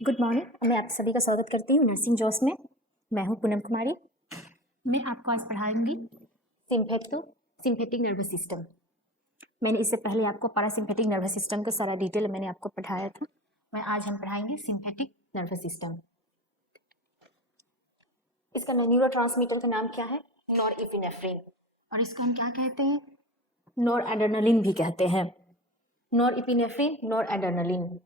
Good morning. मैं आप सभी का स्वागत करती हूँ नर्सिंग जॉस में। मैं हूँ पूनम कुमारी। मैं आपको आज पढ़ाऊंगी सिम्पैथिक नर्वस सिस्टम। मैंने इससे पहले आपको पैरासिम्पैथिक नर्वस सिस्टम का सारा डिटेल मैंने आपको पढ़ाया था। आज हम पढ़ाएंगे सिम्पैथिक नर्वस सिस्टम। इसका न्यूरोट्रांसमीटर का नाम क्या है? नॉरएपिनेफ्रिन। और इसको हम क्या कहते हैं? नॉरएड्रेनालिन भी कहते हैं। Norepinephrine, noradrenaline.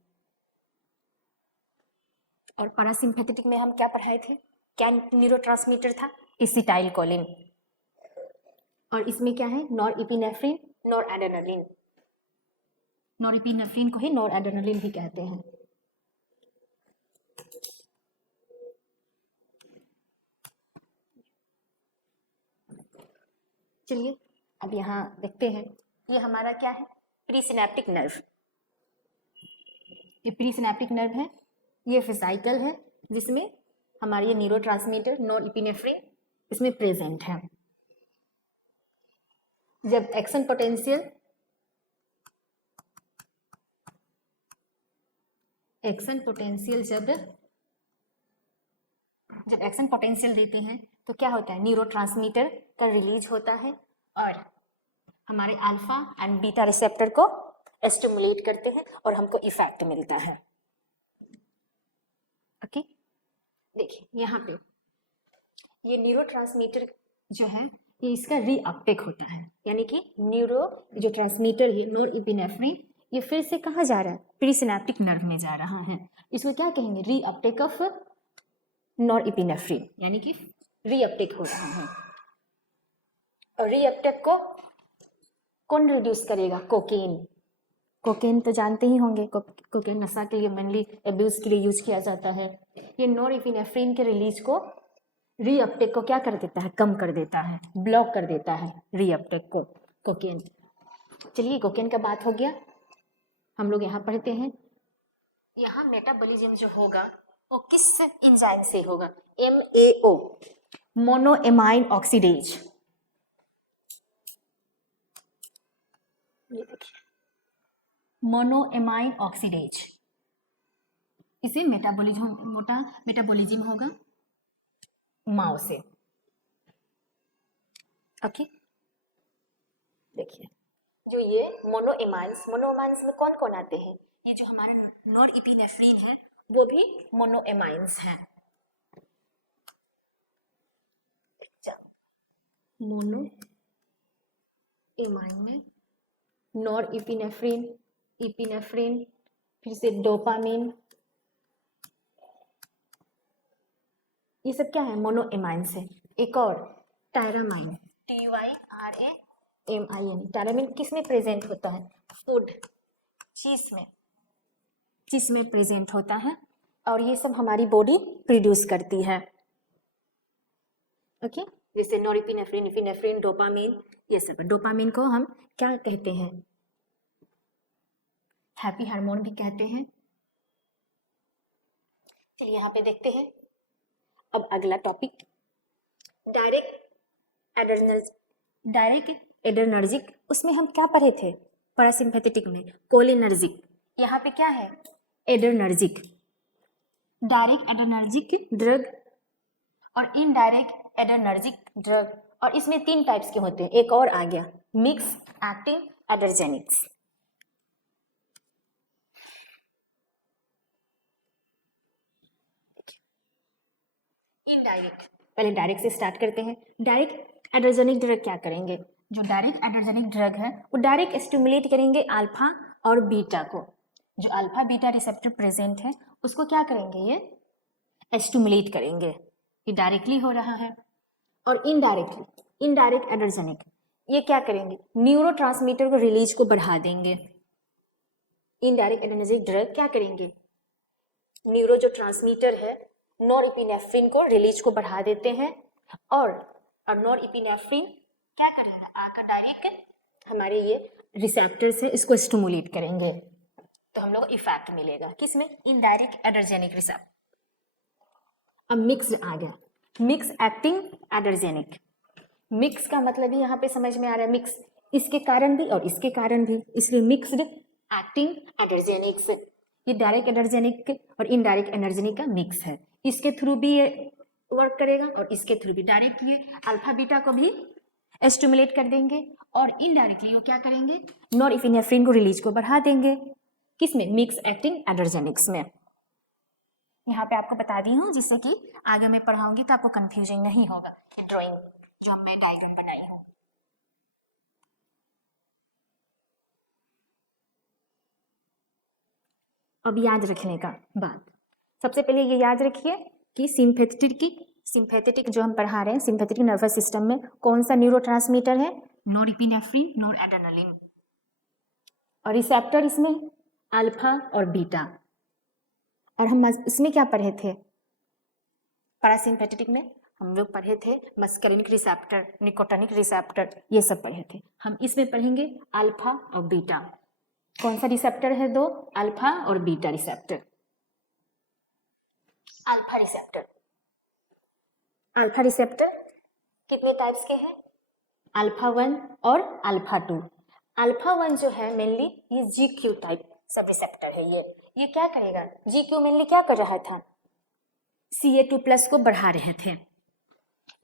और पैरासिम्पैथेटिक में हम क्या पढ़ाए थे? क्या न्यूरोट्रांसमीटर था? एसिटाइलकोलिन। और इसमें क्या है? Norepinephrine, noradrenaline. नॉरएपिनेफ्रिन को ही नॉरएड्रेनालिन भी कहते हैं। चलिए अब यहाँ देखते हैं। ये हमारा क्या है? Presynaptic nerve. ये प्रीसिनेप्टिक नर्व है, ये वेसिकल है जिसमें हमारे ये न्यूरोट्रांसमीटर नॉरएपिनेफ्रिन इसमें प्रेजेंट है। जब एक्शन पोटेंशियल जब एक्शन पोटेंशियल देते हैं तो क्या होता है? न्यूरोट्रांसमीटर का रिलीज होता है और हमारे अल्फा एंड बीटा रिसेप्टर को स्टिमुलेट करते हैं और हमको इफेक्ट मिलता है। ओके, देखिए यहाँ पे ये न्यूरोट्रांसमीटर जो है ये इसका रीअपटेक होता है, यानी कि जो ट्रांसमीटर है नॉरएपिनेफ्रिन ये फिर से कहाँ जा रहा है? प्रीसिनेप्टिक नर्व में जा रहा है। इसको क्या कहेंगे? रीअपटेक ऑफ नॉरएपिनेफ्रिन, यानी कि रीअपटेक हो रहा है। और रीअपटेक को कौन रिड्यूस करेगा? कोकेन। कोकेन तो जानते ही होंगे, कोकेन नशा के लिए मेनली एब्यूज के लिए यूज किया जाता है। ये नॉरएपिनेफ्रिन के रिलीज को रीअपटेक को क्या कर देता है? कम कर देता है, ब्लॉक कर देता है रीअपटेक को कोकेन। चलिए कोकेन का बात हो गया। हम लोग यहाँ पढ़ते हैं, यहाँ मेटाबॉलिज्म जो होगा वो किस एंजाइम से होगा? MAO, monoamine oxidase. ये देखिए मोनोएमाइन ऑक्सीडेज, इसे मेटाबॉलिज्म होगा माओ से। ओके, देखिए जो ये मोनोएमाइंस में कौन कौन आते हैं? ये जो हमारा नॉरएपिनेफ्रिन है वो भी मोनोएमाइंस हैं। मोनोएमाइन में नॉरएपिनेफ्रिन, एपिनेफ्रिन, फिर से डोपामिन, ये सब क्या है? मोनोएमाइंस है। एक और टायरामाइन, TYRAMIN। टायरामाइन किस में प्रेजेंट होता है? फूड, चीज में प्रेजेंट होता है और ये सब हमारी बॉडी प्रोड्यूस करती है। ओके, जैसे नॉरएपिनेफ्रिन, एपिनेफ्रिन, डोपामिन, ये सब। डोपामिन को हम क्या कहते हैं? हैप्पी हार्मोन भी कहते हैं। चलिए यहाँ पे देखते हैं अब अगला टॉपिक, डायरेक्ट एड्रेनर्जिक। उसमें हम क्या पढ़े थे? पैरासिम्पैथेटिक में कोलिनर्जिक। यहाँ पे क्या है? एड्रेनर्जिक। डायरेक्ट एड्रेनर्जिक ड्रग और इनडायरेक्ट एड्रेनर्जिक ड्रग, और इसमें 3 टाइप्स के होते हैं। एक और आ गया, मिक्स एक्टिंग एड्रेजेनिक्स। इनडायरेक्ट, पहले डायरेक्ट से स्टार्ट करते हैं। डायरेक्ट एड्रेजेनिक ड्रग क्या करेंगे? जो डायरेक्ट एड्रेजेनिक ड्रग है वो डायरेक्ट स्टिमुलेट करेंगे अल्फा और बीटा को। जो अल्फा बीटा रिसेप्टर प्रेजेंट है उसको क्या करेंगे? ये स्टिमुलेट करेंगे। ये डायरेक्टली हो रहा है। और इनडायरेक्ट एड्रेजेनिक ये क्या करेंगे? न्यूरोट्रांसमीटर को रिलीज को बढ़ा देंगे। इनडायरेक्ट एड्रेनर्जिक ड्रग क्या करेंगे? न्यूरो जो ट्रांसमीटर है नॉरएपिनेफ्रिन को रिलीज को बढ़ा देते हैं और नॉरएपिनेफ्रिन क्या करेगा? आकर डायरेक्ट हमारे ये रिसेप्टर से इसको स्टिमुलेट करेंगे तो हम लोग इफेक्ट मिलेगा। किसमें? Indirect adrenergic receptor. अब मिक्स्ड आ गया, मिक्स एक्टिंग एड्रेजेनिक। मिक्स का मतलब ही यहाँ पे समझ में आ रहा है, मिक्स इसके कारण भी और इसके कारण भी, इसलिए मिक्स्ड एक्टिंग एड्रेजेनिक्स। ये डायरेक्ट एनर्जेनिक और इनडायरेक्ट एनर्जेनिक का मिक्स है। इसके थ्रू भी ये वर्क करेगा और इसके थ्रू भी। डायरेक्ट ये अल्फा बीटा को भी स्टिमुलेट कर देंगे और इनडायरेक्टली वो क्या करेंगे, नॉरएपिनेफ्रिन को रिलीज को बढ़ा देंगे। किसमें? मिक्स एक्टिंग एनर्जेनिक्स में। यहाँ पे आपको बता दी हूँ जिससे कि आगे मैं पढ़ाऊंगी तो आपको कंफ्यूजन नहीं होगा। ये ड्राइंग जो मैं डायग्राम बनाई हूँ। अब याद रखने का बात, सबसे पहले ये याद रखिए कि सिंपैथेटिक जो हम पढ़ा रहे हैं, सिंपैथेटिक नर्वस सिस्टम में कौन सा न्यूरोट्रांसमीटर है? Norepinephrine, noradrenaline. और रिसेप्टर इसमें अल्फा और बीटा। और हम इसमें क्या पढ़े थे? पैरासिम्पैथेटिक में हम लोग पढ़े थे मस्करिनिक रिसेप्टर, निकोटिनिक रिसेप्टर, ये सब पढ़े थे। हम इसमें पढ़ेंगे अल्फा और बीटा। कौन सा रिसेप्टर है? दो, अल्फा और beta receptor. Alpha receptor, alpha receptor कितने टाइप्स के हैं? अल्फा 1 और अल्फा 2। अल्फा 1 जो है मेनली ये GQ टाइप सब रिसेप्टर है। ये क्या करेगा? GQ मेनली क्या कर रहा था? Ca2+ को बढ़ा रहे थे।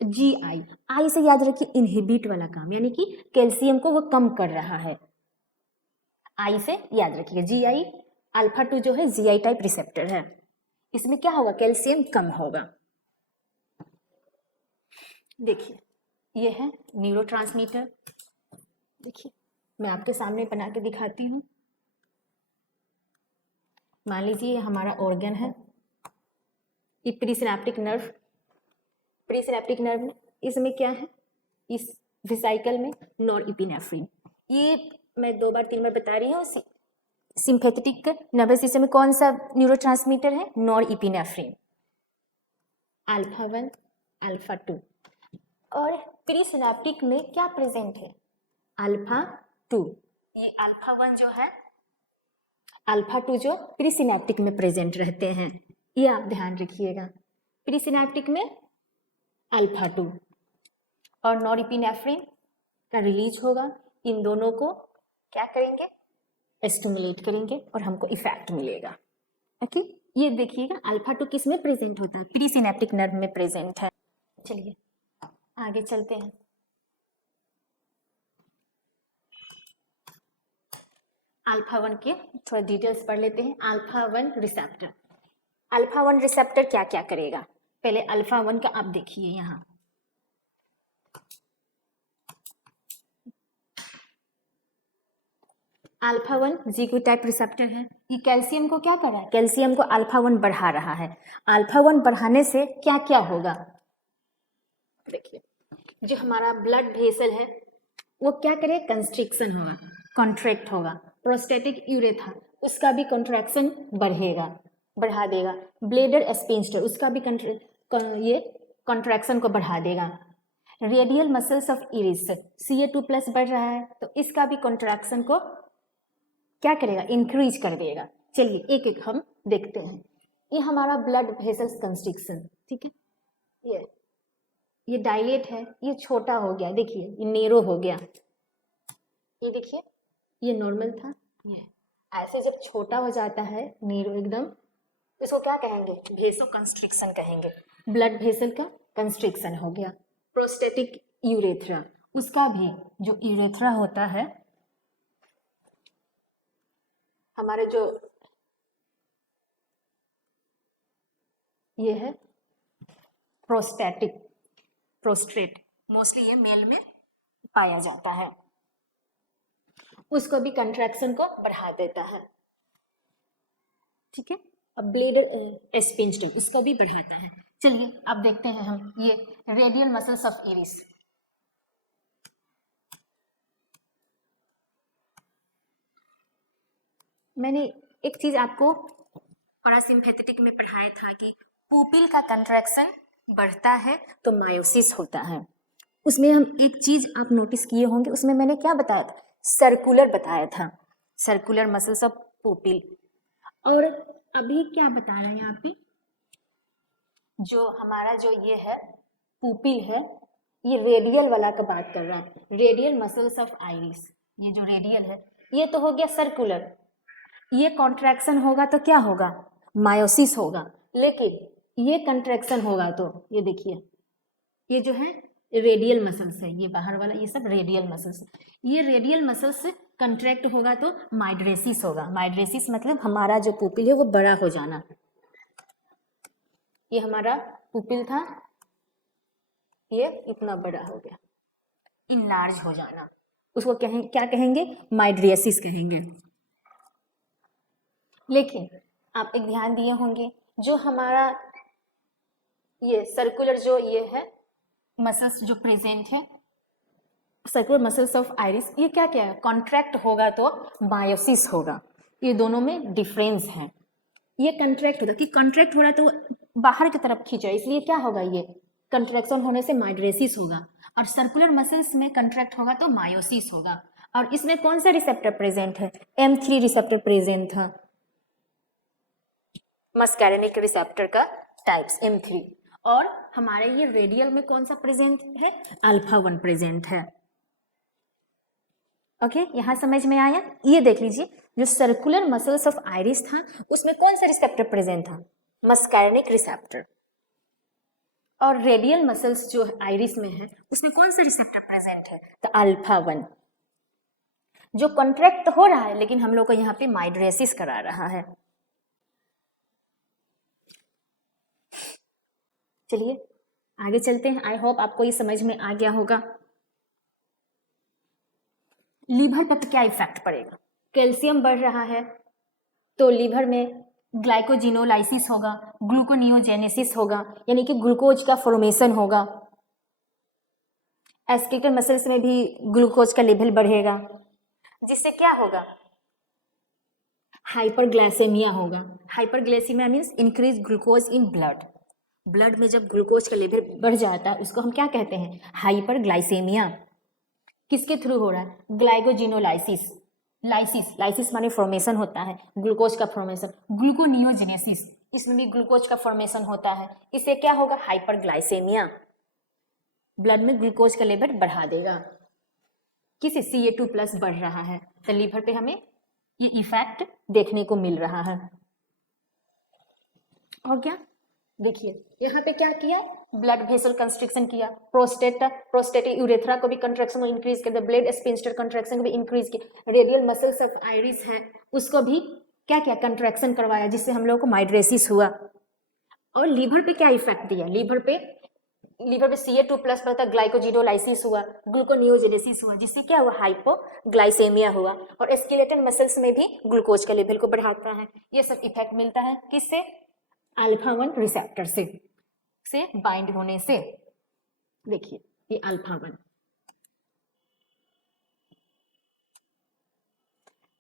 GI, आई से याद रखिए इनहिबिट वाला काम, यानी कि कैल्शियम को वो कम कर रहा है। आई से याद रखिए। GI, अल्फा 2 जो है GI टाइप रिसेप्टर है। इसमें क्या होगा? कैल्शियम कम होगा। देखिए ये है न्यूरोट्रांसमीटर। देखिए मैं आपके सामने बना के दिखाती हूँ। मान लीजिए हमारा ऑर्गन है, ये प्रीसिनेप्टिक नर्व। प्रीसिनेप्टिक नर्व में इसमें क्या है? इस वेसिकल में नॉरएपिनेफ्रिन। ये मैं 2 बार 3 बार बता रही हूँ। सिंपैथेटिक नर्वस सिस्टम में कौन सा न्यूरोट्रांसमीटर है? नॉरएपिनेफ्रिन। Alpha 1, alpha 2। और प्रीसिनेप्टिक में क्या प्रेजेंट है? अल्फा 2। ये अल्फा 1 जो है, अल्फा 2 जो प्रीसिनेप्टिक में प्रेजेंट रहते हैं, ये आप ध्यान रखिएगा। प्रीसिनेप्टिक में अल्फा 2 और नॉरएपिनेफ्रिन का रिलीज होगा। इन दोनों को क्या करेंगे? स्टिमुलेट करेंगे और हमको इफेक्ट मिलेगा। ओके, ये देखिएगा अल्फा 2 किस में प्रेजेंट होता है? प्रीसिनेप्टिक नर्व में प्रेजेंट है। चलिए आगे चलते हैं। अल्फा 1 के थोड़ा डिटेल्स पढ़ लेते हैं। अल्फा 1 रिसेप्टर, अल्फा 1 रिसेप्टर क्या क्या करेगा? पहले अल्फा 1 का आप देखिए यहाँ। अल्फा 1 GQ टाइप रिसेप्टर है। ये कैल्शियम को क्या कर रहा है? कैल्शियम को अल्फा 1 बढ़ा रहा है। अल्फा 1 बढ़ाने से क्या क्या होगा? देखिए जो हमारा ब्लड वेसल है वो क्या करे? कंस्ट्रिक्शन होगा, कॉन्ट्रैक्ट होगा। प्रोस्टेटिक यूरेथ्रा उसका भी कॉन्ट्रैक्शन बढ़ेगा, बढ़ा देगा। ब्लेडर स्पिंस्टर उसका भी ये कॉन्ट्रैक्शन को बढ़ा देगा। Radial muscles of iris Ca2+ बढ़ रहा है तो इसका भी कॉन्ट्रैक्शन को क्या करेगा? इंक्रीज कर देगा। चलिए एक एक हम देखते हैं। ये हमारा ब्लड वेसल्स कंस्ट्रिक्शन, ठीक है। ये डायलेट है, ये छोटा हो गया, देखिए ये नेरो हो गया। ये देखिए ये नॉर्मल था, ये ऐसे जब छोटा हो जाता है नेरो एकदम, इसको क्या कहेंगे? वेसो कंस्ट्रिक्शन कहेंगे। ब्लड वेसल का कंस्ट्रिक्शन हो गया। प्रोस्टेटिक यूरेथ्रा उसका भी जो यूरेथ्रा होता है, हमारे जो ये है प्रोस्टेट मोस्टली ये मेल में पाया जाता है, उसको भी कंट्रैक्शन को बढ़ा देता है, ठीक है। अब ब्लेडर स्पिंस्टर इसको भी बढ़ाता है। चलिए अब देखते हैं हम ये रेडियल मसल्स ऑफ इरिस। मैंने एक चीज आपको पैरासिम्पैथेटिक में पढ़ाया था कि पुपिल का कंट्रैक्शन बढ़ता है तो मायोसिस होता है। उसमें हम एक चीज आप नोटिस किए होंगे, उसमें मैंने क्या बताया था? सर्कुलर बताया था, सर्कुलर मसल्स ऑफ पुपिल। और अभी क्या बता रहे हैं यहाँ पे? जो हमारा जो ये है पुपिल है, ये रेडियल वाला का बात कर रहा है, रेडियल मसल्स ऑफ आइरिस। ये जो रेडियल है ये तो हो गया सर्कुलर, ये कॉन्ट्रैक्शन होगा तो क्या होगा, मायोसिस होगा। लेकिन ये कंट्रैक्शन होगा तो ये देखिए, ये जो है रेडियल मसल्स है, ये बाहर वाला ये सब रेडियल मसल्स है। ये रेडियल मसल्स कंट्रैक्ट होगा तो माइड्रेसिस होगा। माइड्रेसिस मतलब हमारा जो पुपिल है वो बड़ा हो जाना। ये हमारा पुपिल था, ये इतना बड़ा हो गया, इनलार्ज हो जाना, उसको क्या कहेंगे, माइड्रेसिस कहेंगे। लेकिन आप एक ध्यान दिए होंगे, जो हमारा ये सर्कुलर जो ये है मसल्स जो प्रेजेंट है, सर्कुलर मसल्स ऑफ आइरिस, ये क्या क्या है, कॉन्ट्रैक्ट होगा तो मायोसिस होगा। ये दोनों में डिफरेंस है। ये कंट्रैक्ट होगा कि कंट्रैक्ट हो रहा है तो बाहर की तरफ खींचा, इसलिए क्या होगा, ये कंट्रैक्शन होने से माइड्रेसिस होगा। और सर्कुलर मसल्स में कंट्रैक्ट होगा तो मायोसिस होगा। और इसमें कौन सा रिसेप्टर प्रेजेंट है, M3 रिसेप्टर प्रेजेंट था, मस्कैरेनिक रिसेप्टर का टाइप्स M3। और हमारे ये रेडियल में कौन सा प्रेजेंट है, अल्फा 1 प्रेजेंट है। ओके यहाँ समझ में आया। ये देख लीजिए, जो सर्कुलर मसल्स ऑफ आइरिस था उसमें कौन सा रिसेप्टर प्रेजेंट था, मस्कैरेनिक रिसेप्टर। और रेडियल मसल्स जो आइरिस में है उसमें कौन सा रिसेप्टर प्रेजेंट है, तो अल्फा 1, जो कॉन्ट्रैक्ट हो रहा है लेकिन हम लोग को यहाँ पे माइड्रेसिस करा रहा है। चलिए आगे चलते हैं। आई होप आपको ये समझ में आ गया होगा। लीवर पर क्या इफेक्ट पड़ेगा, कैल्शियम बढ़ रहा है तो लीवर में ग्लाइकोजिनोलाइसिस होगा, ग्लूकोनियोजेनेसिस होगा, यानी कि ग्लूकोज का फॉर्मेशन होगा। स्केलेटल मसल्स में भी ग्लूकोज का लेवल बढ़ेगा, जिससे क्या होगा, हाइपरग्लाइसेमिया होगा। Hyperglycaemia means increase glucose in blood. Blood में जब ग्लूकोज का लेवल बढ़ जाता है उसको हम क्या कहते हैं, हाइपरग्लाइसेमिया। किसके थ्रू हो रहा है, ग्लाइकोजिनोलाइसिस। लाइसिस माने फॉर्मेशन होता है, ग्लूकोज का फॉर्मेशन। ग्लूकोनियोजेनेसिस, इसमें भी ग्लूकोज का फॉर्मेशन होता है। इससे क्या होगा, हाइपरग्लाइसेमिया, ब्लड में ग्लूकोज का लेवल बढ़ा देगा। किसी Ca2+ बढ़ रहा है तो लीवर पे हमें ये इफेक्ट देखने को मिल रहा है। और क्या देखिए, यहाँ पे क्या किया, ब्लड वेसल कंस्ट्रिक्शन किया, प्रोस्टेटिक यूरेथ्रा को भी कंट्रैक्शन इंक्रीज कर दिया, ब्लड स्पिंस्टर कंट्रैक्शन को भी इंक्रीज किया, रेडियल मसल्स ऑफ आइरिस है उसको भी क्या किया, कंट्रैक्शन करवाया, जिससे हम लोगों को माइड्रेसिस हुआ। और लीवर पे क्या इफेक्ट दिया, लीवर पे Ca2+ बढ़ता, ग्लाइकोजिनोलाइसिस हुआ, ग्लूकोनियोजेनेसिस हुआ, जिससे क्या हुआ, हाइपोग्लाइसेमिया हुआ। और स्केलेटल मसल्स में भी ग्लूकोज के लेवल को बढ़ाता है। ये सब इफेक्ट मिलता है किससे, अल्फा 1 रिसेप्टर से बाइंड होने से। देखिए ये अल्फा 1,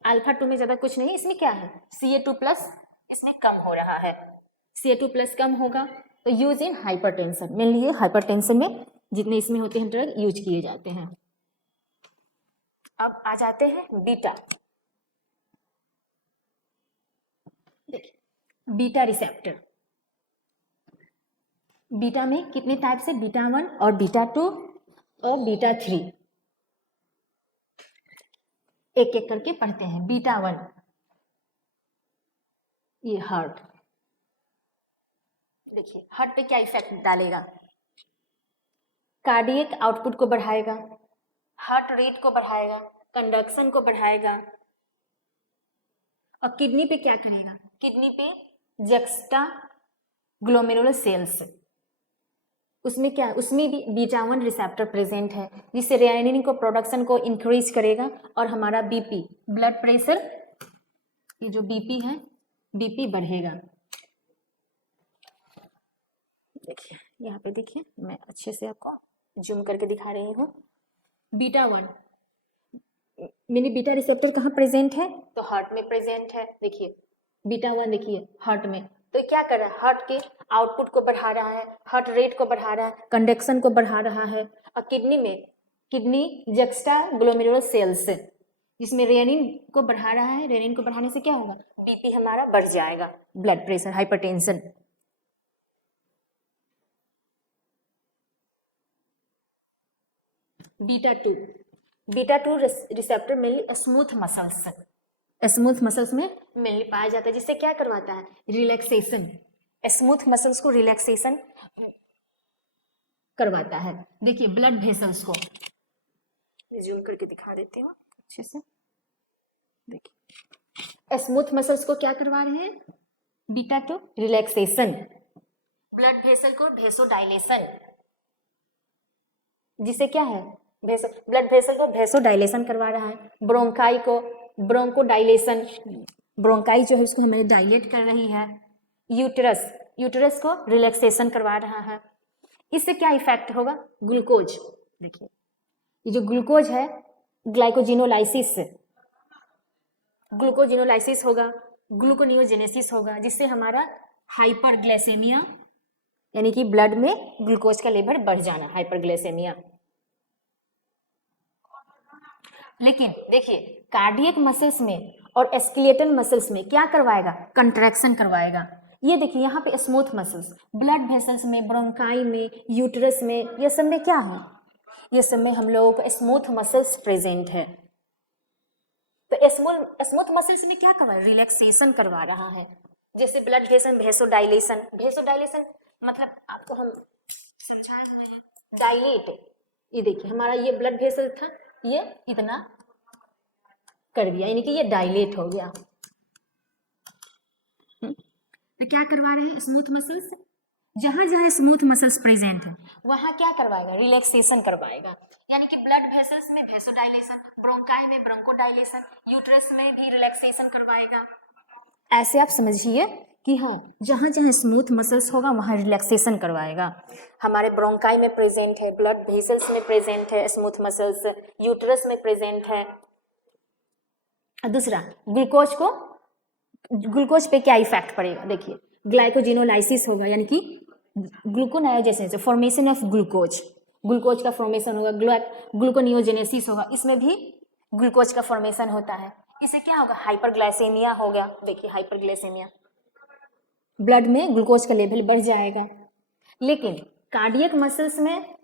अल्फा 2 में ज्यादा कुछ नहीं, इसमें क्या है, Ca2+ इसमें कम हो रहा है। Ca2+ कम होगा तो यूज इन हाइपरटेंशन, मेनली ये हाइपरटेंशन में जितने इसमें होते हैं ड्रग यूज किए जाते हैं। अब आ जाते हैं बीटा। देखिए बीटा रिसेप्टर, बीटा में कितने टाइप से, बीटा 1 और बीटा 2 और बीटा 3, एक एक करके पढ़ते हैं। बीटा 1 ये हार्ट, देखिए हार्ट पे क्या इफेक्ट डालेगा, कार्डियक आउटपुट को बढ़ाएगा, हार्ट रेट को बढ़ाएगा, कंडक्शन को बढ़ाएगा। और किडनी पे क्या करेगा, किडनी पे जक्स्टा ग्लोमेरुलर सेल्स, उसमें क्या, उसमें भी बीटा 1 रिसेप्टर प्रेजेंट है, जिससे रेनिन को प्रोडक्शन को इंक्रीज करेगा। और हमारा बीपी, ब्लड प्रेशर, ये जो बीपी है बीपी बढ़ेगा। देखिए यहाँ पे देखिए, मैं अच्छे से आपको जूम करके दिखा रही हूँ। बीटा 1 मिनी बीटा रिसेप्टर कहाँ प्रेजेंट है, तो हार्ट में प्रेजेंट है। देखिए बीटा 1 देखिए हार्ट में, तो क्या कर रहा है, हार्ट के आउटपुट को बढ़ा रहा है, हार्ट रेट को बढ़ा रहा है, कंडक्शन को बढ़ा रहा है। और किडनी में, किडनी जक्स्टा ग्लोमेरुलर सेल्स, जिसमें रेनिन को बढ़ा रहा है, रेनिन को बढ़ाने से क्या होगा, बीपी हमारा बढ़ जाएगा, blood pressure, hypertension. Beta 2 receptor mainly smooth muscles, smooth muscles में मेनली पाया जाता है, जिससे क्या करवाता है, रिलैक्सेशन। स्मूथ मसल्स को रिलैक्सेशन करवाता है। देखिए ब्लड वेसल्स को जूम करके दिखा देती हूँ अच्छे से। देखिए स्मूथ मसल्स को क्या करवा रहे हैं, beta two relaxation, blood vessel को वेसोडाइलेशन, जिससे क्या है, ब्लड वेसल को वेसोडाइलेशन करवा रहा है। ब्रोंकाई को ब्रोंकोडाइलेशन, ब्रोंकाई जो है उसको हमें डायलेट कर रही है। यूटरस को रिलैक्सेशन करवा रहा है। इससे क्या इफेक्ट होगा, ग्लूकोज, देखिए ये जो ग्लूकोज है ग्लूकोजिनोलाइसिस होगा, ग्लूकोनियोजेनेसिस होगा, जिससे हमारा हाइपरग्लाइसेमिया यानी कि ब्लड में ग्लूकोज का लेवल बढ़ जाना, हाइपरग्लाइसेमिया। लेकिन देखिए कार्डियक मसल्स में और स्केलेटल मसल्स में क्या करवाएगा, कंट्रैक्शन करवाएगा। ये देखिए यहाँ पे स्मूथ मसल्स, ब्लड वेसल्स में, ब्रोंकाई में, यूटरस में, ये सब में क्या है, ये सब में हम लोगों को स्मूथ मसल्स प्रेजेंट है। तो स्मूथ मसल्स में क्या करवा रहा है, रिलैक्सेशन करवा रहा है। जैसे ब्लड वेसल वेसोडाइलेशन मतलब आपको हम समझाए हुए हैं, डायलेट। ये देखिए हमारा ये ब्लड वेसल था, ये इतना कर दिया, यानी कि ये डायलेट हो गया। तो क्या करवा रहे हैं, स्मूथ मसल्स, जहां जहां स्मूथ मसल्स प्रेजेंट है वहां क्या करवाएगा, रिलैक्सेशन करवाएगा। यानी कि ब्लड वेसल्स में वेसोडाइलेशन, ब्रोंकाई में ब्रोंकोडाइलेशन, यूट्रस में भी रिलैक्सेशन करवाएगा। ऐसे आप समझिए कि हाँ जहां जहां स्मूथ मसल्स होगा वहां रिलैक्सेशन करवाएगा। हमारे ब्रोंकाई में प्रेजेंट है, ब्लड वेसल्स में प्रेजेंट है स्मूथ मसल्स, यूट्रस में प्रेजेंट है। दूसरा ग्लूकोज पे क्या इफेक्ट पड़ेगा, देखिए ग्लाइकोजिनोलाइसिस होगा, यानी कि ग्लूकोनायोजेनेसिस, फॉर्मेशन ऑफ ग्लूकोज का फॉर्मेशन होगा। ग्लूकोनियोजेनेसिस होगा, इसमें भी ग्लूकोज का फॉर्मेशन होता है। इससे क्या होगा, हाइपरग्लाइसेमिया हो गया। देखिए हाइपरग्लाइसेमिया, ब्लड में ग्लूकोज का लेवल बढ़ जाएगा। लेकिन कार्डियक मसल्स में,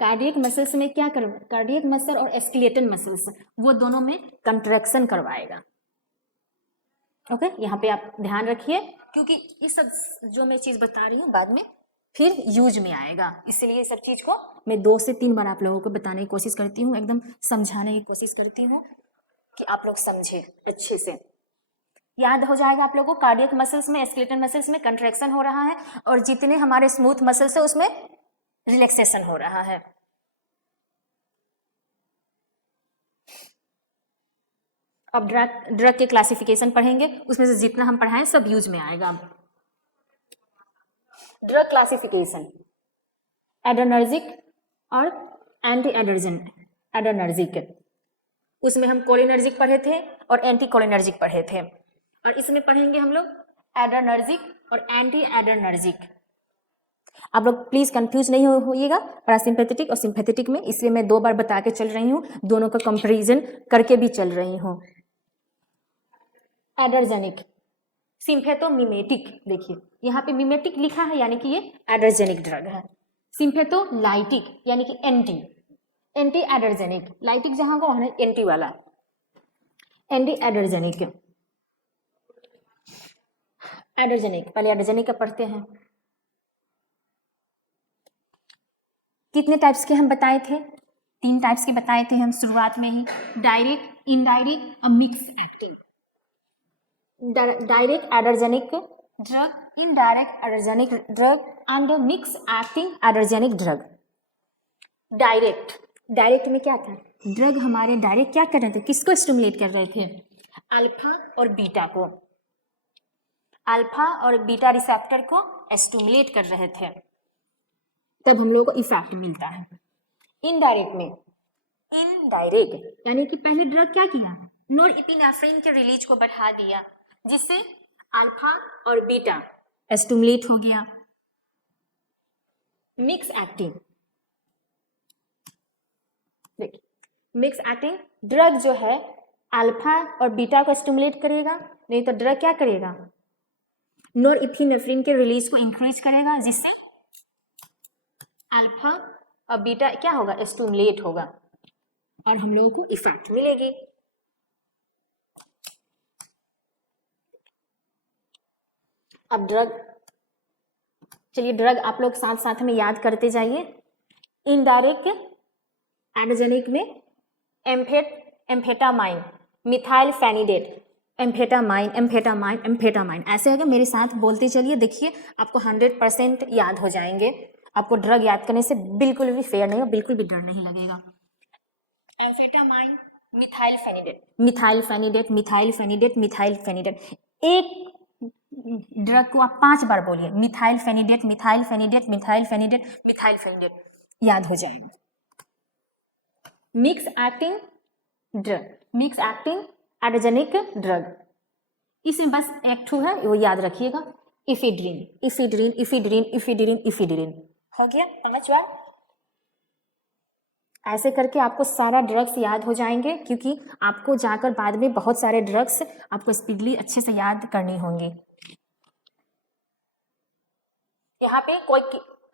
कार्डियक मसल्स में क्या कर, कार्डियक मसल और स्केलेटल मसल्स वो दोनों में कंट्रैक्शन करवाएगा। ओके यहाँ पे आप ध्यान रखिए, क्योंकि ये सब जो मैं चीज बता रही हूँ बाद में फिर यूज में आएगा, इसलिए ये सब चीज को मैं 2 से 3 बार आप लोगों को बताने की कोशिश करती हूँ, एकदम समझाने की कोशिश करती हूँ कि आप लोग समझे अच्छे से। याद हो जाएगा आप लोगों को, कार्डियक मसल्स में, स्केलेटल मसल्स में कंट्रैक्शन हो रहा है और जितने हमारे स्मूथ मसल्स है उसमें रिलैक्सेशन हो रहा है। अब ड्रग के क्लासिफिकेशन पढ़ेंगे, उसमें से जितना हम पढ़ाएं सब यूज में आएगा। ड्रग क्लासिफिकेशन, एड्रेनर्जिक और एंटी एड्रेनर्जिक, उसमें हम कोलिनर्जिक पढ़े थे और एंटी कोलिनर्जिक पढ़े थे, और इसमें पढ़ेंगे हम लोग एड्रेनर्जिक और एंटी एड्रेनर्जिक। आप लोग प्लीज कंफ्यूज नहीं होइएगा पैरासिम्पैथेटिक और सिंपैथेटिक में, इसलिए मैं 2 बार बता के चल रही हूँ, दोनों का कंपैरिजन करके भी चल रही हूँ। एडर्जेनिक, सिम्फेथोमिमेटिक, देखिए यहाँ पे मिमेटिक लिखा है यानी कि ये एडर्जेनिक ड्रग है। सिम्फेथोलाइटिक यानी कि एंटी एडर्जेनिक, लाइटिक जहां को है एंटी वाला, एंटी एडर्जेनिक। पहले एडर्जेनिक का पढ़ते हैं। कितने टाइप्स के हम बताए थे, 3 टाइप्स के बताए थे हम शुरुआत में ही, डायरेक्ट, इनडायरेक्ट और mix acting. Direct adrenergic drug, indirect adrenergic drug and mix acting adrenergic drug. Direct में क्या था, ड्रग हमारे डायरेक्ट क्या कर रहे थे, किसको स्टिमुलेट कर रहे थे, अल्फा और बीटा को, अल्फा और बीटा रिसेप्टर को स्टिमुलेट कर रहे थे, तब हम लोग को इफेक्ट मिलता है। इनडायरेक्ट यानी कि पहले ड्रग क्या किया, नॉरएपिनेफ्रिन के रिलीज को बढ़ा दिया, जिससे अल्फा और बीटा स्टिमुलेट हो गया। मिक्स एक्टिंग, देखिए मिक्स एक्टिंग ड्रग जो है अल्फा और बीटा को स्टिमुलेट करेगा, नहीं तो ड्रग क्या करेगा, नॉरएपिनेफ्रिन के रिलीज को इंक्रीज करेगा, जिससे अल्फा और बीटा क्या होगा, स्टिमुलेट होगा। और हम लोगों को इफेक्ट मिलेगी। अब ड्रग, चलिए ड्रग आप लोग साथ साथ में याद करते जाइए। इनडायरेक्ट एड्रेजेनिक में एम्फेटामाइन, मिथाइल फेनिडेट, एम्फेटामाइन ऐसे होगा। मेरे साथ बोलते चलिए, देखिए आपको 100% याद हो जाएंगे। आपको ड्रग याद करने से बिल्कुल भी फेयर नहीं हो, बिल्कुल भी डर नहीं लगेगा। Amphetamine, methylphenidate, methylphenidate, methylphenidate, methylphenidate. एक ड्रग को आप 5 बार बोलिए, methylphenidate, methylphenidate, methylphenidate, methylphenidate, याद हो जाएगा। Mix acting drug, mix acting adrenergic drug, इसमें बस एक ठू है, वो याद रखिएगा, इफिड्रीन, इफिड्रीन, इफिड्रीन, इफिड्रीन, इफिड्रीन। हो गया 5 बार। ऐसे करके आपको सारा ड्रग्स याद हो जाएंगे, क्योंकि आपको जाकर बाद में बहुत सारे ड्रग्स आपको स्पीडली अच्छे से याद करनी होंगी। यहाँ पे कोई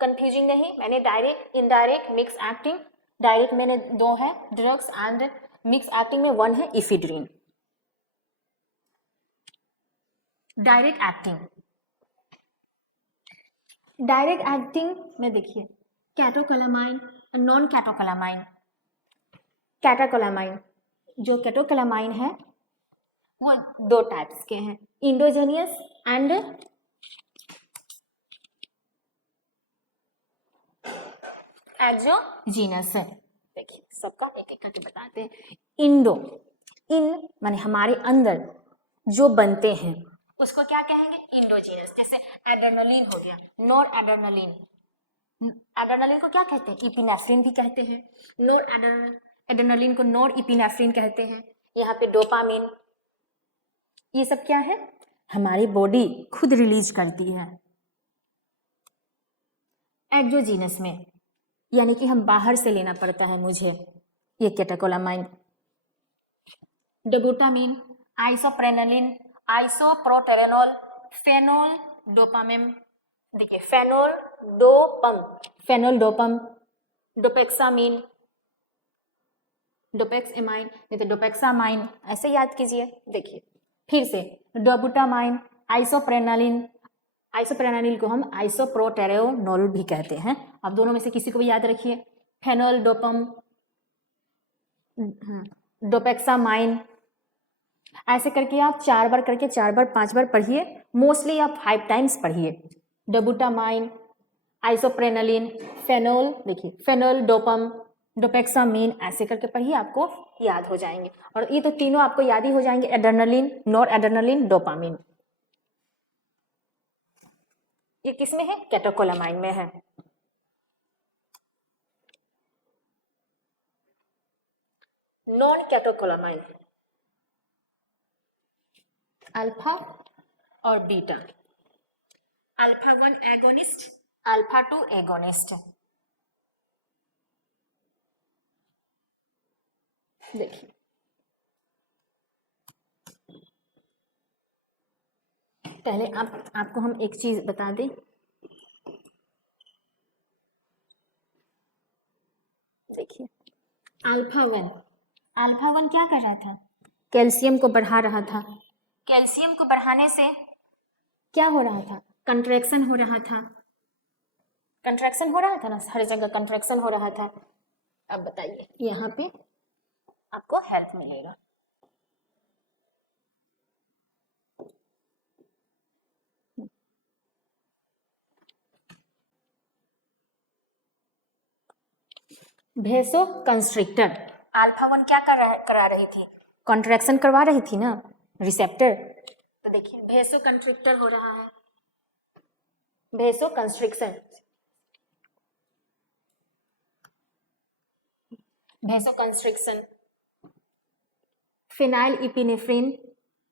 कंफ्यूजिंग नहीं, मैंने direct, indirect, mix acting, direct मैंने 2 है ड्रग्स एंड मिक्स एक्टिंग में 1 है इफिड्रीन। डायरेक्ट एक्टिंग, डायरेक्ट एक्टिंग में देखिए कैटोकलामाइन, नॉन कैटोकलामाइन। कैटाकोलामाइन, जो कैटोकलामाइन है वो 2 टाइप्स के हैं, इंडोजेनियस एंड एक्सोजीनस। देखिए सबका एक एक करके बताते हैं। इंडो, इन माने हमारे अंदर जो बनते हैं उसको क्या कहेंगे, इंडोजीनस। जैसे एड्रेनलिन हो गया, नॉर एड्रेनलिन, एड्रेनलिन को क्या कहते हैं, इपिनेफ्रिन भी कहते हैं। नॉर एड्रेनलिन को नॉर इपिनेफ्रिन कहते हैं। यहाँ पे डोपामिन, ये सब क्या है, हमारी बॉडी खुद रिलीज करती है। एक्सोजीनस में यानी कि हम बाहर से लेना पड़ता है मुझे, ये कैटेकोलामाइन। डोबुटामिन, आइसोप्रेनलिन, आइसोप्रोटेरेनॉल, फेनोल डोपामिन, देखिए फेनोल डोपम, फेनोल डोपम, डोपेक्सामिन, डोपेक्सएमाइन नहीं तो डोपेक्सामाइन, ऐसे याद कीजिए। देखिए फिर से डोबुटामाइन, आइसोप्रेनलिन, आइसोप्रेनानिल को हम आइसोप्रोटेरेनॉल भी कहते हैं। अब दोनों में से किसी को भी याद रखिए। फेनोल डोपम, डोपेक्सामाइन, ऐसे करके आप 4 बार करके 4 बार 5 बार पढ़िए। मोस्टली आप 5 टाइम्स पढ़िए। डोबुटामाइन, आइसोप्रेनलिन, फेनोल, देखिए फेनोल डोपम, डोपेक्सामिन, ऐसे करके पढ़िए, आपको याद हो जाएंगे। और ये तो तीनों आपको याद ही हो जाएंगे, एड्रेनलिन, नॉर एड्रेनलिन, डोपामिन। ये किस में है, कैटेकोलामाइन में है। नॉन कैटेकोलामाइन, अल्फा और beta, alpha 1 agonist, alpha 2 agonist. देखिए पहले आपको हम एक चीज बता दें। देखिए अल्फा 1 क्या कर रहा था, कैल्शियम को बढ़ा रहा था। कैल्शियम को बढ़ाने से क्या हो रहा था, कंट्रैक्शन हो रहा था। कंट्रैक्शन हो रहा था ना, हर जगह कंट्रैक्शन हो रहा था। अब बताइए यहाँ पे आपको हेल्प मिलेगा। भेसो कंस्ट्रिक्टर, अल्फा 1 क्या करा रही थी, कॉन्ट्रैक्शन करवा रही थी ना रिसेप्टर। तो देखिए भेसो कंस्ट्रिक्टर हो रहा है, भेसो कंस्ट्रिक्शन, भेसो कंस्ट्रिक्शन। फिनाइल इपिनेफ्रिन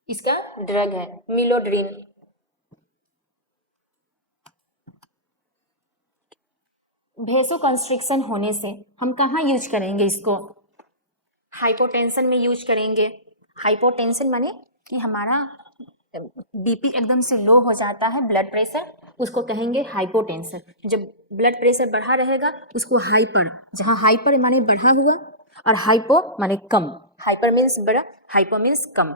इसका ड्रग है, मिलोड्रिन। भेसो कंस्ट्रिक्शन होने से हम कहाँ यूज करेंगे इसको, हाइपोटेंशन में यूज करेंगे। हाइपोटेंशन माने कि हमारा बीपी एकदम से लो हो जाता है, ब्लड प्रेशर, उसको कहेंगे हाइपोटेंशन। जब ब्लड प्रेशर बढ़ा रहेगा उसको हाइपर, जहाँ हाइपर माने बढ़ा हुआ, और हाइपो माने कम, हाइपर मीन्स बड़ा, हाइपो मीन्स कम,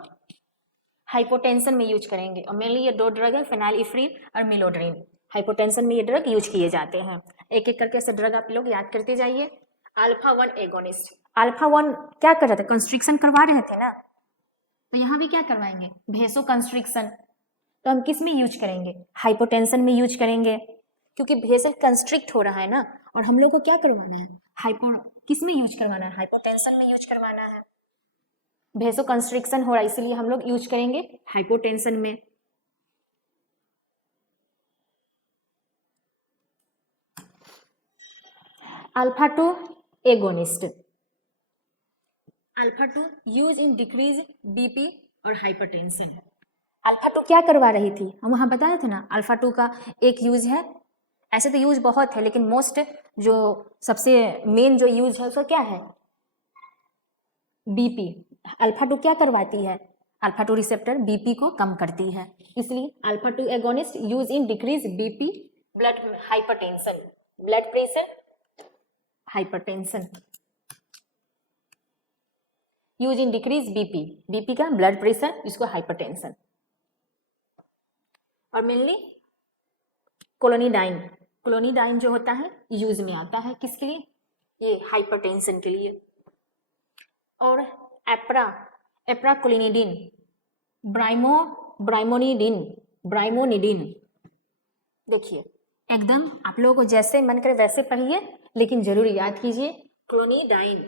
हाइपोटेंशन में यूज करेंगे। और मेनली ये 2 ड्रग है, फेनाइलिफ्रीन और मिलोड्रिन। हाइपोटेंशन में ये ड्रग यूज किए जाते हैं। एक एक करके ऐसे ड्रग आप लोग याद करते जाइए। अल्फा 1 एगोनिस्ट, अल्फा 1 क्या कर रहे थे, कंस्ट्रिक्शन करवा रहे थे ना, तो यहाँ भी क्या करवाएंगे, भेसो कंस्ट्रिक्शन। तो हम किस में यूज करेंगे, हाइपोटेंशन में यूज करेंगे, क्योंकि भेसल कंस्ट्रिक्ट हो रहा है ना, और हम लोग को क्या करवाना है, हाइपो किस में यूज करवाना है, हाइपोटेंशन में यूज करवाना है। भेसो कंस्ट्रिक्शन हो रहा है इसलिए हम लोग यूज करेंगे हाइपोटेंशन में। Alpha 2 agonist, alpha 2 use in decrease BP और हाइपरटेंशन। अल्फा 2 क्या करवा रही थी, हम वहां बताए थे ना, अल्फा 2 का एक यूज है, ऐसे तो यूज बहुत है लेकिन मोस्ट जो सबसे मेन जो यूज है उसका क्या है, बीपी। अल्फा 2 क्या करवाती है, अल्फा 2 रिसेप्टर बीपी को कम करती है, इसलिए alpha 2 agonist use in decrease BP, blood hypertension, blood pressure hypertension, use in decrease BP, BP का ब्लड प्रेशर, इसको हाइपरटेंशन। और मेनली क्लोनिडाइन, क्लोनिडाइन जो होता है यूज में आता है किसके लिए, ये हाइपरटेंशन के लिए। और एप्रा, एप्राक्लोनिडिन, ब्राइमोनिडिन, देखिए एकदम आप लोगों को जैसे मन करे वैसे पढ़िए, लेकिन जरूर याद कीजिए क्लोनिडाइन।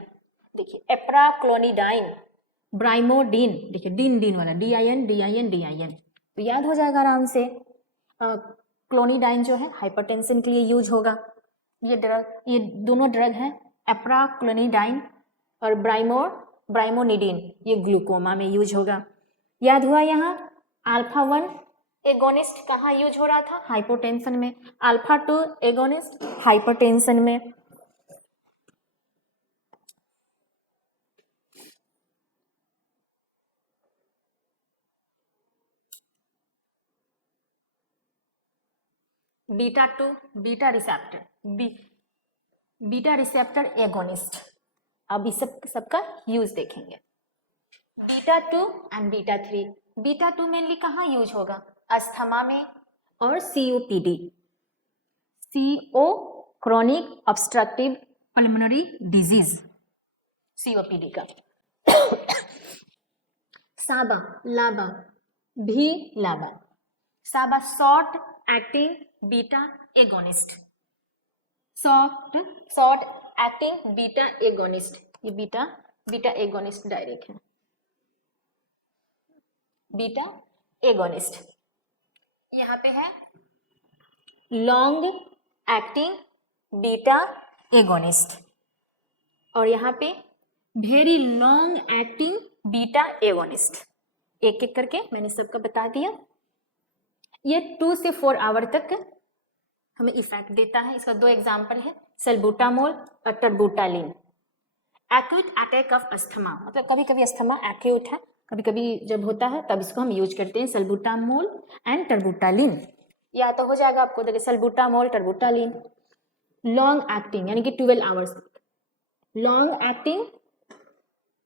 देखिए एप्राक्लोनिडाइन, ब्राइमोडिन, देखिए डीन वाला DIN, तो याद हो जाएगा आराम से। क्लोनिडाइन जो है हाइपरटेंशन के लिए यूज होगा। ये दोनों ड्रग हैं, एप्राक्लोनिडाइन और ब्राइमोनिडिन, ये ग्लूकोमा में यूज होगा। याद हुआ यहाँ अल्फा 1 एगोनिस्ट कहाँ यूज हो रहा था, हाइपोटेंशन में, अल्फा 2 एगोनिस्ट हाइपरटेंशन में। बीटा 2 बीटा रिसेप्टर एगोनिस्ट, अब इस सबका यूज देखेंगे। Beta 2 and beta 3, beta 2 mainly कहाँ यूज होगा, अस्थमा में और COPD, CO chronic obstructive pulmonary disease, COPD का। साबा लाबा भी लाबा, साबा short acting beta agonist, short acting beta agonist, ये बीटा एगोनिस्ट डायरेक्ट है, बीटा एगोनिस्ट। यहाँ पे है लॉन्ग एक्टिंग बीटा एगोनिस्ट, और यहाँ पे very long acting beta agonist. एक एक करके मैंने सबका बता दिया। ये 2 से 4 आवर तक हमें इफेक्ट देता है। इसका 2 एग्जाम्पल है, सल्बूटामोल और टर्बूटालिन। एक्यूट अटैक ऑफ अस्थमा, मतलब कभी कभी अस्थमा एक्यूट है, कभी कभी जब होता है तब इसको हम यूज करते हैं, सल्बूटामोल एंड टर्बूटालिन। या तो हो जाएगा आपको, देखिए सल्बूटामोल टर्बूटालिन। लॉन्ग एक्टिंग यानी कि 12 hours, long acting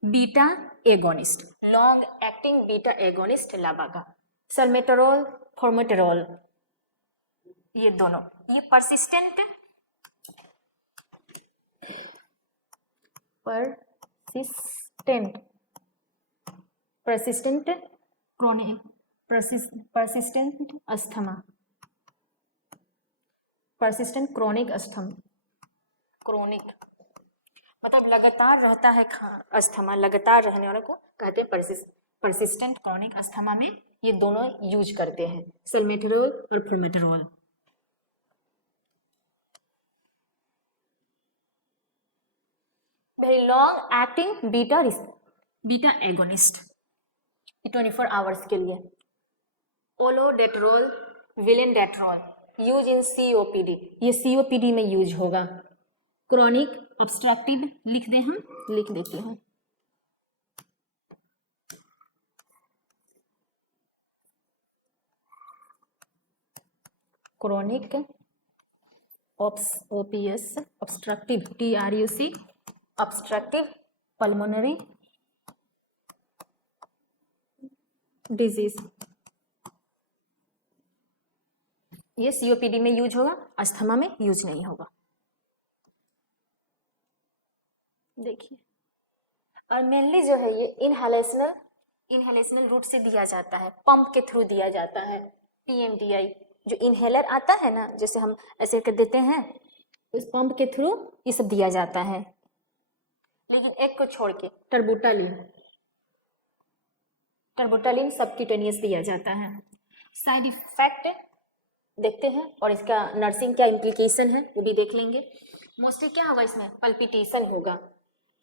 beta agonist, long acting beta agonist लाबा का। सल्मेटरॉल फॉर्मेटरॉल, ये दोनों, ये persistent chronic persistent asthma, persistent chronic asthma, chronic मतलब लगातार रहता है अस्थमा, लगातार रहने वाले को कहते हैं परसिस्टेंट क्रोनिक अस्थमा में ये दोनों यूज करते हैं, सल्मेटरॉल और formoterol. Very long acting beta agonist 24 hours के लिए। Olodaterol vilanterol use in COPD, ये COPD में यूज होगा। क्रोनिक ऑब्स्ट्रक्टिव लिख दें, हम लिख देते हैं, chronic OPS obstructive TRUC obstructive pulmonary disease, ये सीओपीडी में यूज होगा, अस्थमा में यूज नहीं होगा। देखिए, और मेनली जो है ये इनहेलेशनल रूट से दिया जाता है, पंप के थ्रू दिया जाता है। पीएमडीआई जो इनहेलर आता है ना, जैसे हम ऐसे कर देते हैं, इस पंप के थ्रू ये सब दिया जाता है। लेकिन एक को छोड़ के टर्बुटालिन सबक्यूटेनियस दिया जाता है। साइड इफेक्ट देखते हैं और इसका नर्सिंग क्या इम्प्लीकेशन है वो भी देख लेंगे। मोस्टली क्या होगा इसमें, पल्पिटेशन होगा,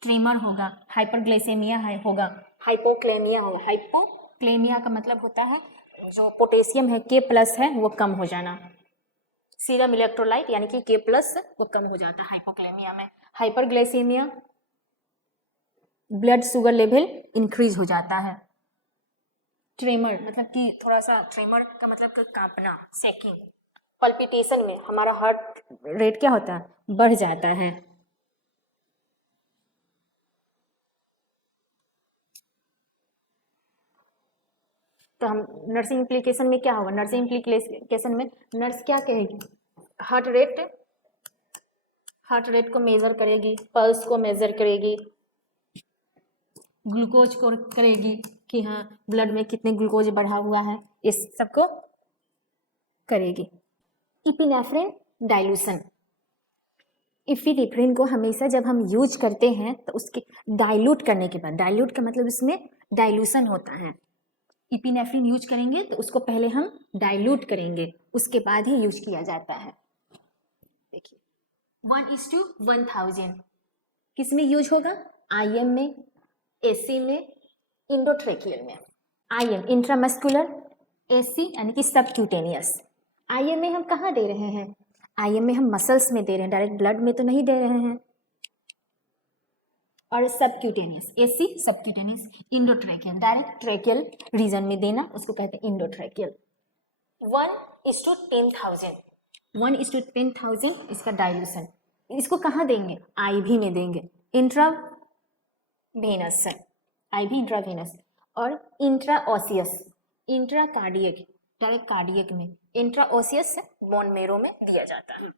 ट्रीमर होगा, हाइपरग्लाइसेमिया होगा, हाइपोक्लेमिया होगा। हाइपोक्लेमिया का मतलब होता है जो पोटेशियम है K+ है वो कम हो जाना, सीरम इलेक्ट्रोलाइट यानी कि K+ वो कम हो जाता है हाइपोक्लेमिया में। Hyperglycaemia blood sugar level increase हो जाता है। ट्रेमर मतलब कि थोड़ा सा, ट्रेमर का मतलब कि कांपना, सेकिंग। पल्पिटेशन में हमारा हार्ट रेट क्या होता है, बढ़ जाता है। तो हम नर्सिंग इम्प्लीकेशन में क्या होगा, नर्सिंग इम्प्लीकेशन में नर्स क्या कहेगी, हार्ट रेट को मेजर करेगी, पल्स को मेजर करेगी, ग्लूकोज को करेगी कि हाँ ब्लड में कितने ग्लूकोज बढ़ा हुआ है, इस सबको करेगी। इपिनेफ्रिन डाइल्यूशन, इपिनेफ्रिन को हमेशा जब हम यूज करते हैं तो उसके डाइल्यूट करने के बाद, डाइल्यूट का मतलब इसमें डाइल्यूशन होता है। इपिनेफ्रिन यूज करेंगे तो उसको पहले हम डाइल्यूट करेंगे, उसके बाद ही यूज किया जाता है। देखिए 1:1000 किस में यूज होगा, आईएम में, एसी में, इंडोट्रेकियल में। आईएम इंट्रामस्कुलर, एसी यानी कि सबक्यूटेनियस। आईएम में हम कहाँ दे रहे हैं, आईएम में हम मसल्स में दे रहे हैं, डायरेक्ट ब्लड में तो नहीं दे रहे हैं। और subcutaneous, SC subcutaneous, endotracheal direct tracheal region में देना, उसको कहते हैं इंडोट्रेकियल। 1:10,000 1:10,000 इसका डाइल्यूशन। इसको कहाँ देंगे, आईवी में देंगे, इंट्रावेनस, आईवी इंट्रावेनस। और इंट्राओसियस, इंट्राकार्डियक डायरेक्ट कार्डियक में, इंट्राओसियस बोन मेरो में दिया जाता है।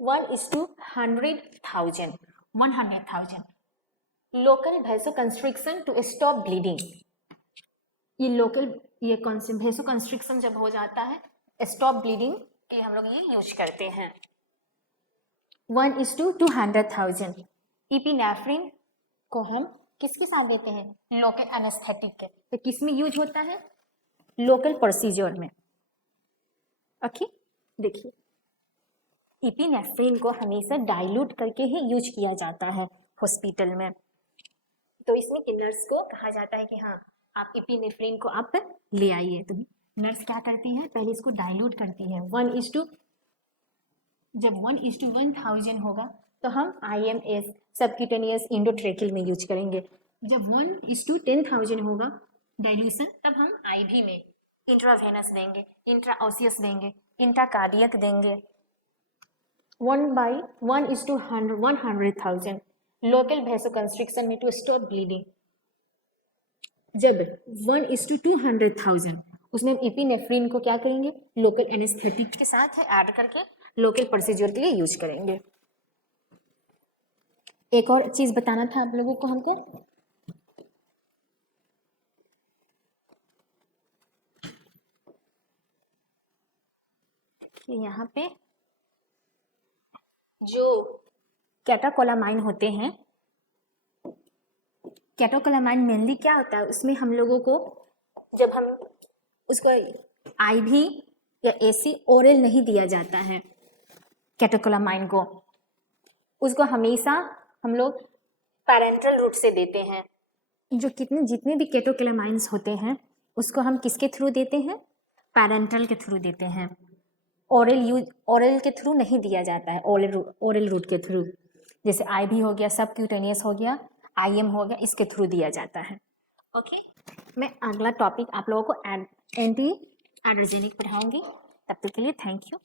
One is to 100,000 local vasoconstriction to stop bleeding. ये वैसोकंस्ट्रिक्शन जब हो जाता है, स्टॉप ब्लीडिंग के हम लोग ये यूज करते हैं। 1:200,000 इपिनेफ्रिन को हम किसके साथ देते हैं, लोकल एनेस्थेटिक के। तो किस में यूज होता है, लोकल प्रोसीजर में। ओके, देखिए इपिनेफ्रिन को हमेशा डाइल्यूट करके ही यूज किया जाता है हॉस्पिटल में। तो इसमें कि नर्स को कहा जाता है कि हाँ आप इपिनेफ्रिन को आप ले आइए। तो नर्स क्या करती है, पहले इसको डाइल्यूट करती है। जब 1:1000 होगा तो हम IMS सबक्यूटेनियस इंडोट्रेकियल में यूज करेंगे। जब 1:10,000 होगा डाइल्यूशन, तब हम IV में इंट्रावेनस देंगे, इंट्राओसियस देंगे, इंट्राकार्डियक देंगे। 1:100,000 लोकल वैसोकंस्ट्रिक्शन में टू स्टॉप ब्लीडिंग। जब 1:200,000 उसमें हम इपिनेफ्रिन को क्या करेंगे, लोकल एनेस्थेटिक के साथ है ऐड करके लोकल प्रोसीजर के लिए यूज करेंगे। एक और चीज बताना था आप लोगों को हमको, कि यहाँ पे जो कैटाकोलामाइन होते हैं, कैटाकोलामाइन मेनली क्या होता है, उसमें हम लोगों को जब हम उसको IV या AC ओरल नहीं दिया जाता है कैटाकोलामाइन को, उसको हमेशा हम लोग पैरेंटल रूट से देते हैं। जो जितने भी कैटाकोलामाइन्स होते हैं उसको हम किसके थ्रू देते हैं, पैरेंटल के थ्रू देते हैं। ओरल के थ्रू नहीं दिया जाता है, ओरल रूट के थ्रू। जैसे IV हो गया, सबक्यूटेनियस हो गया, IM हो गया, इसके थ्रू दिया जाता है। ओके, मैं अगला टॉपिक आप लोगों को एंटी एड्रोजेनिक पढ़ाऊंगी। तब तक के लिए थैंक यू।